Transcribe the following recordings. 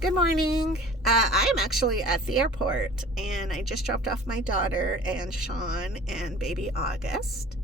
Good morning. I'm actually at the airport and I just dropped off my daughter and Sean and baby August,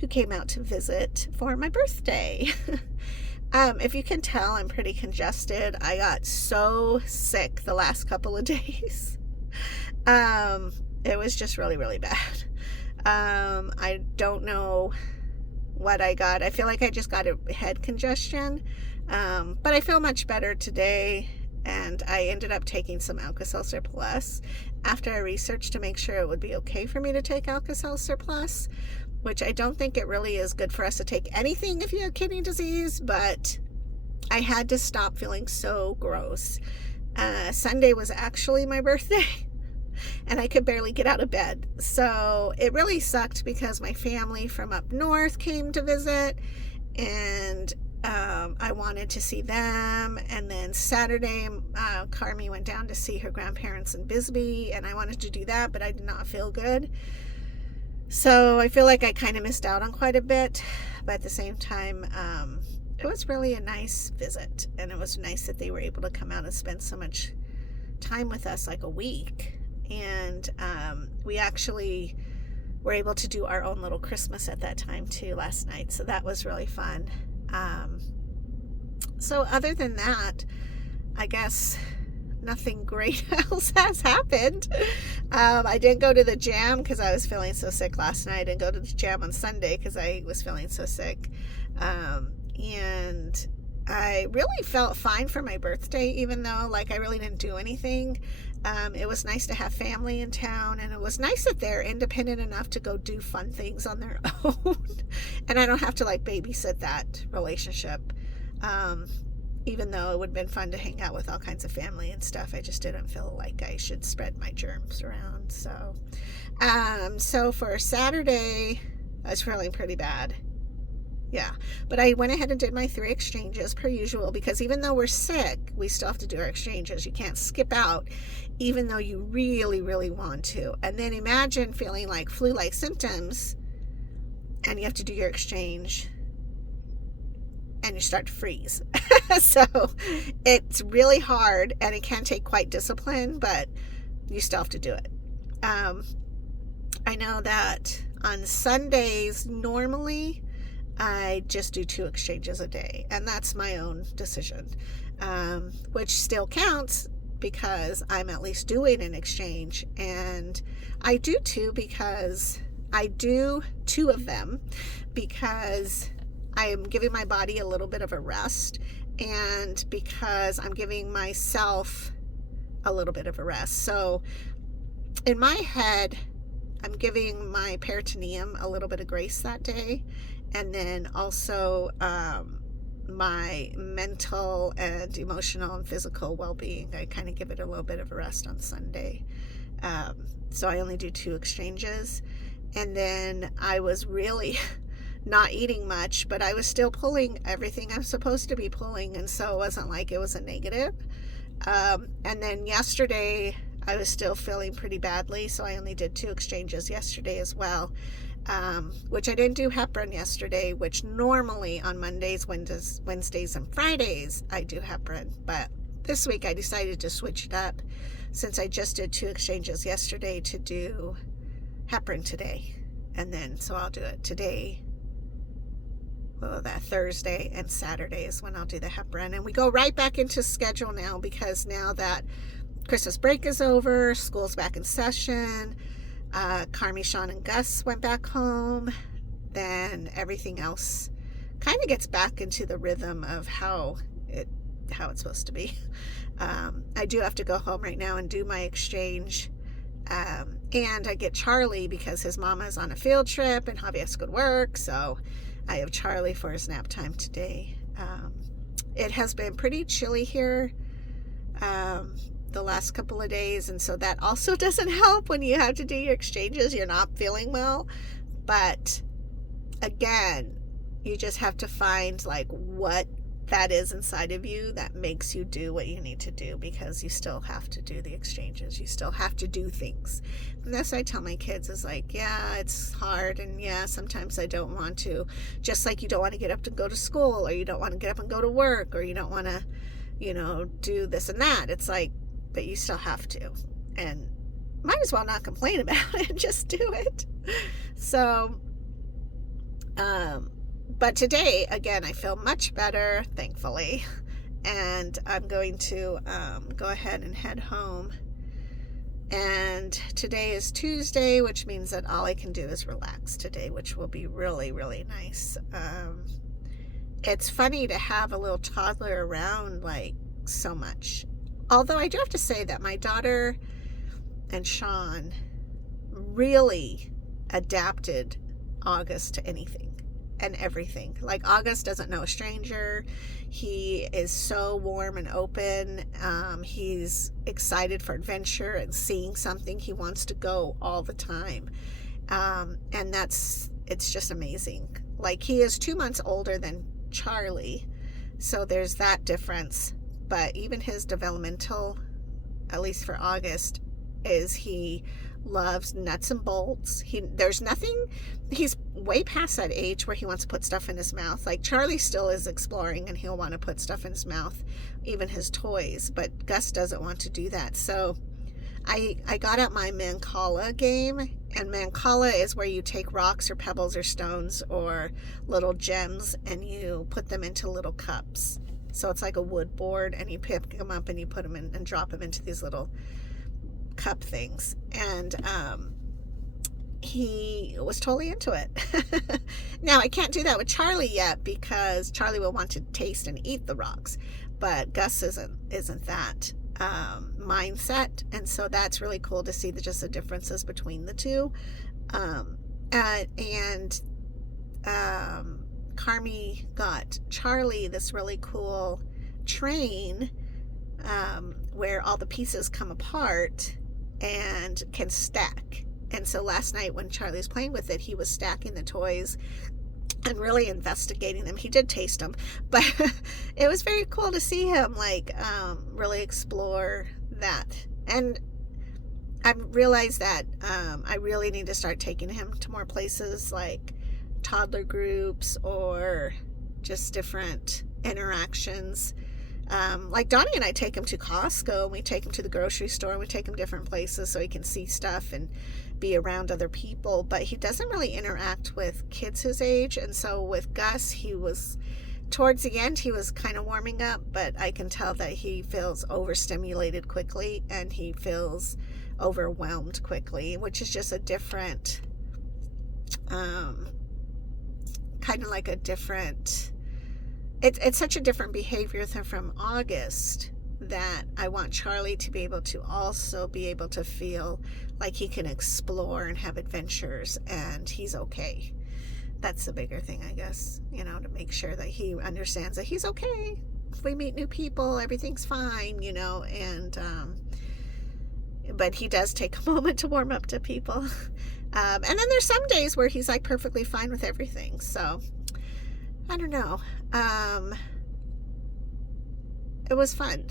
who came out to visit for my birthday. If you can tell, I'm pretty congested. I got so sick the last couple of days. It was just really, really bad. I don't know what I got. I feel like I just got a head congestion, but I feel much better today. And I ended up taking some Alka-Seltzer Plus after I researched to make sure it would be okay for me to take Alka-Seltzer Plus, which I don't think it really is good for us to take anything if you have kidney disease, but I had to stop feeling so gross. Sunday was actually my birthday and I could barely get out of bed. So it really sucked because my family from up north came to visit and I wanted to see them. And then Saturday, Carmi went down to see her grandparents in Bisbee, and I wanted to do that, but I did not feel good. So I feel like I kind of missed out on quite a bit, but at the same time, it was really a nice visit, and it was nice that they were able to come out and spend so much time with us, like a week. And we actually were able to do our own little Christmas at that time too last night, so that was really fun. So other than that, I guess nothing great else has happened. I didn't go to the gym because I was feeling so sick last night, and go to the gym on Sunday because I was feeling so sick. And I really felt fine for my birthday, even though like I really didn't do anything. It was nice to have family in town, and it was nice that they're independent enough to go do fun things on their own. And I don't have to like babysit that relationship. Even though it would have been fun to hang out with all kinds of family and stuff, I just didn't feel like I should spread my germs around. So for Saturday, I was feeling pretty bad. Yeah, but I went ahead and did my 3 exchanges per usual, because even though we're sick, we still have to do our exchanges. You can't skip out, even though you really, really want to. And then imagine feeling like flu-like symptoms, and you have to do your exchange, and you start to freeze. So it's really hard, and it can take quite discipline, but you still have to do it. I know that on Sundays, normally, I just do 2 exchanges a day, and that's my own decision, which still counts because I'm at least doing an exchange. And I do 2 because I do 2 of them because I am giving my body a little bit of a rest, and because I'm giving myself a little bit of a rest. So in my head, I'm giving my peritoneum a little bit of grace that day. And then also my mental and emotional and physical well-being, I kind of give it a little bit of a rest on Sunday. So I only do 2 exchanges. And then I was really not eating much, but I was still pulling everything I'm supposed to be pulling. And so it wasn't like it was a negative. And then yesterday, I was still feeling pretty badly. So I only did 2 exchanges yesterday as well. Which I didn't do heparin yesterday, which normally on Mondays, Wednesdays, and Fridays, I do heparin. But this week I decided to switch it up since I just did 2 exchanges yesterday to do heparin today. And then, so I'll do it today. Well, that Thursday and Saturday is when I'll do the heparin. And we go right back into schedule now, because now that Christmas break is over, school's back in session, Carmi, Sean, and Gus went back home, then everything else kind of gets back into the rhythm of how it's supposed to be. I do have to go home right now and do my exchange, and I get Charlie because his mama is on a field trip and Javi has to go to work, so I have Charlie for his nap time today. It has been pretty chilly here the last couple of days, and so that also doesn't help when you have to do your exchanges. You're not feeling well, but again, you just have to find like what that is inside of you that makes you do what you need to do, because you still have to do the exchanges. You still have to do things. And that's what I tell my kids is like, yeah, it's hard, and yeah, sometimes I don't want to. Just like you don't want to get up to go to school, or you don't want to get up and go to work, or you don't want to do this and that. It's like, but you still have to. And might as well not complain about it and just do it. So, but today, again, I feel much better, thankfully. And I'm going to go ahead and head home. And today is Tuesday, which means that all I can do is relax today, which will be really, really nice. It's funny to have a little toddler around like so much. Although I do have to say that my daughter and Sean really adapted August to anything and everything. Like, August doesn't know a stranger. He is so warm and open. He's excited for adventure and seeing something. He wants to go all the time. And it's just amazing. Like, he is 2 months older than Charlie, so there's that difference. But even his developmental, at least for August, is he loves nuts and bolts. There's nothing, he's way past that age where he wants to put stuff in his mouth. Like, Charlie still is exploring and he'll want to put stuff in his mouth, even his toys, but Gus doesn't want to do that. So I got out my Mancala game, and Mancala is where you take rocks or pebbles or stones or little gems and you put them into little cups. So it's like a wood board, and you pick them up and you put them in and drop them into these little cup things. And he was totally into it. Now, I can't do that with Charlie yet because Charlie will want to taste and eat the rocks, but Gus isn't that mindset, and so that's really cool to see just the differences between the two. And Carmi got Charlie this really cool train where all the pieces come apart and can stack. And so last night when Charlie was playing with it, he was stacking the toys and really investigating them. He did taste them, but it was very cool to see him like really explore that. And I realized that I really need to start taking him to more places like toddler groups or just different interactions. Like Donnie and I take him to Costco, and we take him to the grocery store, and we take him different places so he can see stuff and be around other people, but he doesn't really interact with kids his age. And so with Gus, he was towards the end, he was kind of warming up, but I can tell that he feels overstimulated quickly and he feels overwhelmed quickly, which is just a different kind of like a different, it's such a different behavior than from August, that I want Charlie to be able to also be able to feel like he can explore and have adventures and he's okay. That's the bigger thing, I guess, to make sure that he understands that he's okay. If we meet new people, everything's fine, and but he does take a moment to warm up to people. And then there's some days where he's like perfectly fine with everything. So I don't know. It was fun.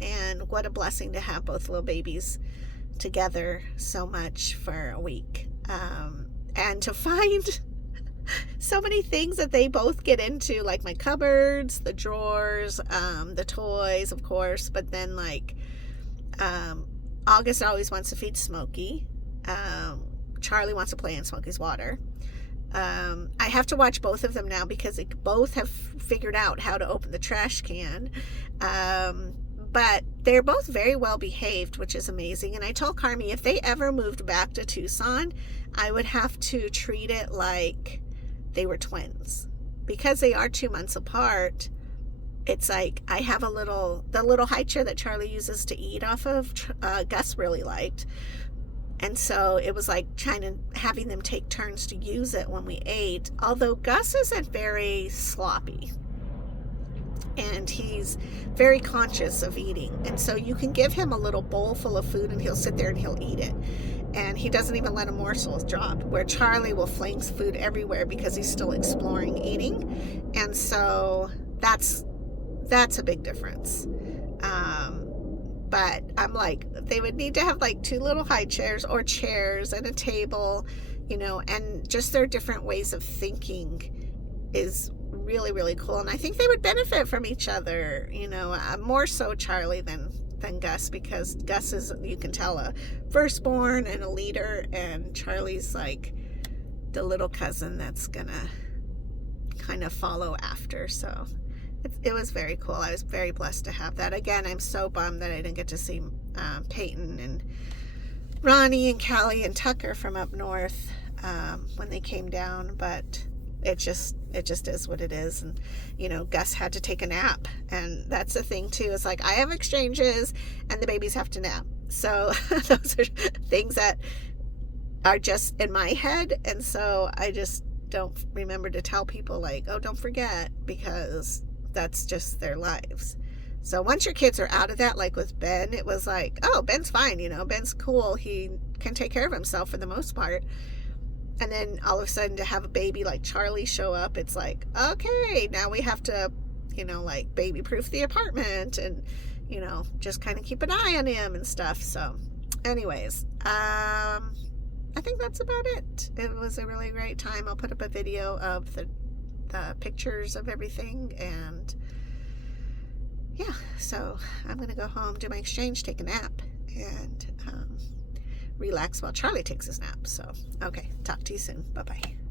And what a blessing to have both little babies together so much for a week. And to find so many things that they both get into, like my cupboards, the drawers, the toys, of course. But then like August always wants to feed Smokey. Charlie wants to play in Smokey's water. I have to watch both of them now because they both have figured out how to open the trash can. But they're both very well behaved, which is amazing. And I told Carmi if they ever moved back to Tucson, I would have to treat it like they were twins. Because they are 2 months apart, it's like I have the little high chair that Charlie uses to eat off of, Gus really liked. And so it was like having them take turns to use it when we ate. Although Gus isn't very sloppy. And he's very conscious of eating. And so you can give him a little bowl full of food and he'll sit there and he'll eat it. And he doesn't even let a morsel drop. Where Charlie will fling food everywhere because he's still exploring eating. And so that's a big difference. But I'm like, they would need to have like 2 little high chairs or chairs and a table, and just their different ways of thinking is really, really cool. And I think they would benefit from each other, you know, more so Charlie than Gus, because Gus is, you can tell, a firstborn and a leader, and Charlie's like the little cousin that's gonna kind of follow after. So it was very cool. I was very blessed to have that. Again, I'm so bummed that I didn't get to see Peyton and Ronnie and Callie and Tucker from up north when they came down, but it just is what it is. And you know, Gus had to take a nap, and that's the thing too. It's like I have exchanges and the babies have to nap, so those are things that are just in my head, and so I just don't remember to tell people like, oh, don't forget, because that's just their lives. So once your kids are out of that, like with Ben, it was like, oh, Ben's fine, you know, Ben's cool, he can take care of himself for the most part. And then all of a sudden to have a baby like Charlie show up, it's like, okay, now we have to, you know, like baby proof the apartment and, you know, just kind of keep an eye on him and stuff. So anyways, I think that's about it. It was a really great time. I'll put up a video of the pictures of everything, and yeah, so I'm gonna go home, do my exchange, take a nap, and relax while Charlie takes his nap. So okay, talk to you soon. Bye bye.